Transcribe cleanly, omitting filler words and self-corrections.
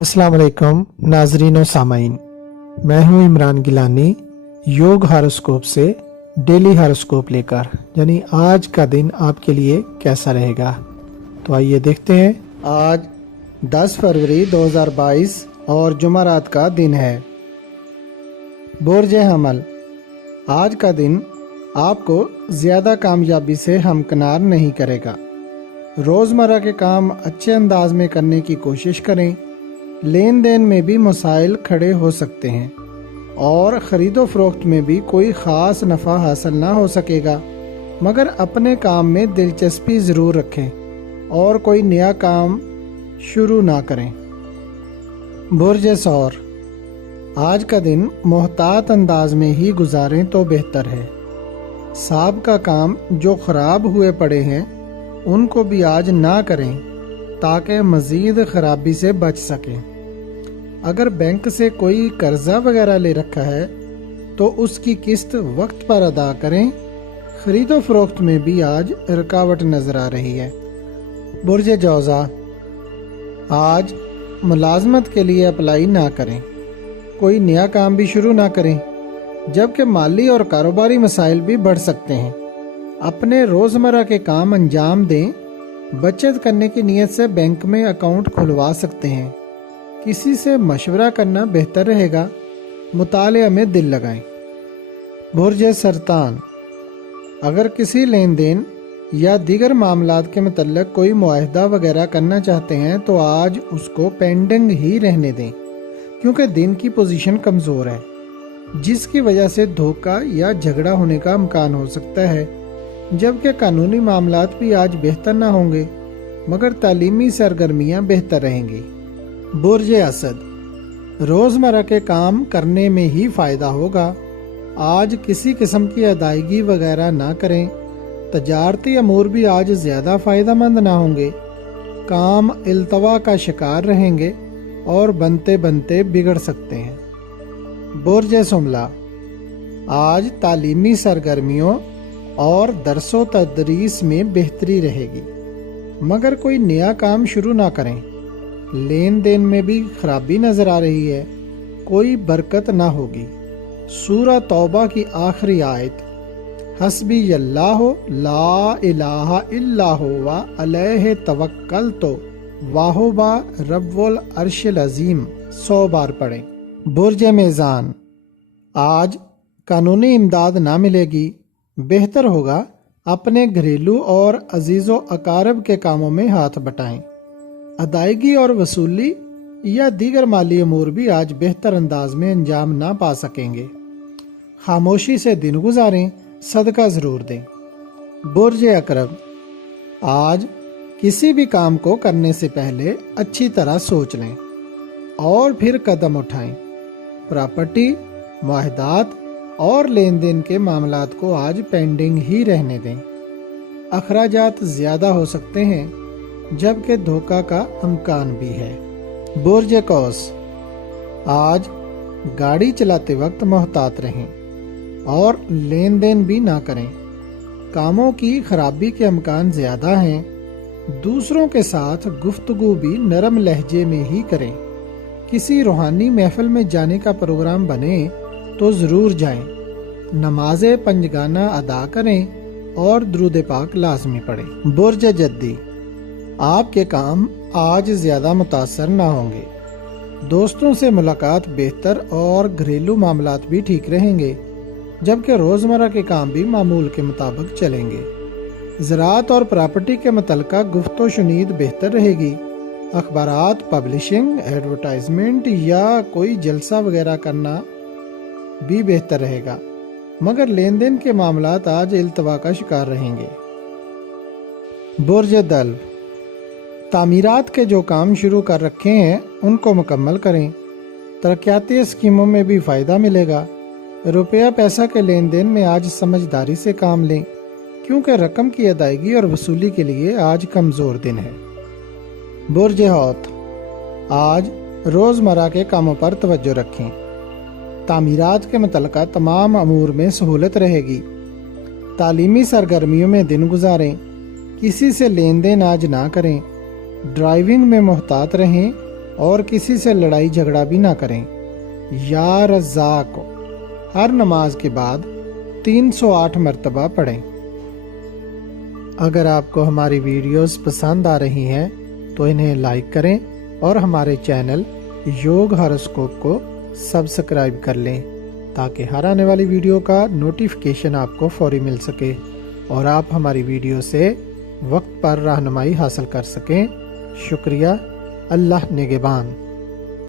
अस्सलाम वालेकुम नाजरीन और सामाइन, मैं हूं इमरान गिलानी योग हॉरोस्कोप से डेली हॉरोस्कोप लेकर, यानी आज का दिन आपके लिए कैसा रहेगा। तो आइए देखते हैं। आज 10 फरवरी 2022 और जुमेरात का दिन है। बुर्ज हमल, आज का दिन आपको ज़्यादा कामयाबी से हमकिनार नहीं करेगा। रोज़मर्रा के काम अच्छे अंदाज में करने की कोशिश करें। लेन देन में भी मसाइल खड़े हो सकते हैं और ख़रीदो फरोख्त में भी कोई ख़ास नफ़ा हासिल ना हो सकेगा, मगर अपने काम में दिलचस्पी ज़रूर रखें और कोई नया काम शुरू ना करें। बुर्ज सौर, आज का दिन मोहतात अंदाज में ही गुजारें तो बेहतर है। साहब का काम जो ख़राब हुए पड़े हैं उनको भी आज ना करें ताकि मज़ीद ख़राबी से बच सकें। अगर बैंक से कोई कर्जा वगैरह ले रखा है तो उसकी किस्त वक्त पर अदा करें। खरीदो फरोख्त में भी आज रुकावट नज़र आ रही है। बुर्ज जौज़ा, आज मुलाजमत के लिए अप्लाई ना करें, कोई नया काम भी शुरू ना करें, जबकि माली और कारोबारी मसाइल भी बढ़ सकते हैं। अपने रोज़मर्रा के काम अंजाम दें। बचत करने की नीयत से बैंक में अकाउंट खुलवा सकते हैं। किसी से मशवरा करना बेहतर रहेगा। मुतालिया में दिल लगाएं। बुर्ज सरतान, अगर किसी लेन देन या दीगर मामलात के मतलब कोई मुआहदा वगैरह करना चाहते हैं तो आज उसको पेंडिंग ही रहने दें, क्योंकि दिन की पोजीशन कमज़ोर है, जिसकी वजह से धोखा या झगड़ा होने का इम्कान हो सकता है। जबकि कानूनी मामलात भी आज बेहतर ना होंगे, मगर तालीमी सरगर्मियां बेहतर रहेंगी। बुर्ज असद, रोज़मर्रा के काम करने में ही फ़ायदा होगा। आज किसी किस्म की अदायगी वगैरह ना करें। तजारती अमूर भी आज ज़्यादा फ़ायदेमंद ना होंगे। काम इल्तवा का शिकार रहेंगे और बनते बनते बिगड़ सकते हैं। बुर्ज सुमला, आज तालीमी सरगर्मियों और दरसो तदरीस में बेहतरी रहेगी, मगर कोई नया काम शुरू ना करें। लेन देन में भी खराबी नज़र आ रही है, कोई बरकत ना होगी। सूरह तौबा की आखिरी आयत, हस्बी अल्लाह ला इलाहा इल्लाहु व अलैहि तवक्कलतु वाहुवा रब्बुल अर्शिल अज़ीम 100 बार पढ़ें। बुर्ज मीज़ान, आज कानूनी इमदाद ना मिलेगी। बेहतर होगा अपने घरेलू और अजीज़ो अकारब के कामों में हाथ बटाएं। अदायगी और वसूली या दीगर माली अमूर भी आज बेहतर अंदाज में अंजाम ना पा सकेंगे। खामोशी से दिन गुजारें, सदका ज़रूर दें। बुर्ज अकरब, आज किसी भी काम को करने से पहले अच्छी तरह सोच लें और फिर कदम उठाएं। प्रॉपर्टी, मुआहदात और लेन देन के मामलात को आज पेंडिंग ही रहने दें। अखराजात ज़्यादा हो सकते हैं, जबकि धोखा का इम्कान भी है। बुर्ज कौस, आज गाड़ी चलाते वक्त मोहतात रहें और लेन देन भी ना करें। कामों की खराबी के इम्कान ज़्यादा हैं। दूसरों के साथ गुफ्तगू भी नरम लहजे में ही करें। किसी रूहानी महफिल में जाने का प्रोग्राम बने तो ज़रूर जाएं। नमाज पंजगाना अदा करें और दुरूद पाक लाजमी पढ़ें। बुर्ज जद्दी, आपके काम आज ज़्यादा मुतासर ना होंगे। दोस्तों से मुलाकात बेहतर और घरेलू मामलात भी ठीक रहेंगे, जबकि रोज़मर्रा के काम भी मामूल के मुताबिक चलेंगे। ज़राअत और प्रॉपर्टी के मुतल्लिक़ा गुफ्तो शुनीद बेहतर रहेगी। अखबारात, पब्लिशिंग, एडवर्टाइजमेंट या कोई जलसा वगैरह करना भी बेहतर रहेगा, मगर लेन देन के मामलात आज इल्तवा का शिकार रहेंगे। बुर्ज दल, तामीरात के जो काम शुरू कर रखे हैं उनको मुकम्मल करें। तरक्याती स्कीमों में भी फ़ायदा मिलेगा। रुपया पैसा के लेन देन में आज समझदारी से काम लें, क्योंकि रकम की अदायगी और वसूली के लिए आज कमज़ोर दिन है। बुर्ज हौत, आज रोज़मर्रा के कामों पर तवज्जो रखें। तामीरात के मुतल्लिक़ा तमाम अमूर में सहूलत रहेगी। तालीमी सरगर्मियों में दिन गुजारें। किसी से लेन देन आज ना करें। ड्राइविंग में मोहतात रहें اور کسی سے لڑائی جھگڑا بھی نہ کریں۔ یا رزاق ہر نماز کے بعد 308 مرتبہ پڑھیں۔ اگر آپ کو ہماری ویڈیوز پسند آ رہی ہیں تو انہیں لائک کریں اور ہمارے چینل یوگ ہاروسکوپ کو سبسکرائب کر لیں تاکہ ہر آنے والی ویڈیو کا نوٹیفیکیشن آپ کو فوری مل سکے اور آپ ہماری ویڈیو سے وقت پر رہنمائی حاصل کر سکیں۔ شکریہ۔ اللہ نگہبان۔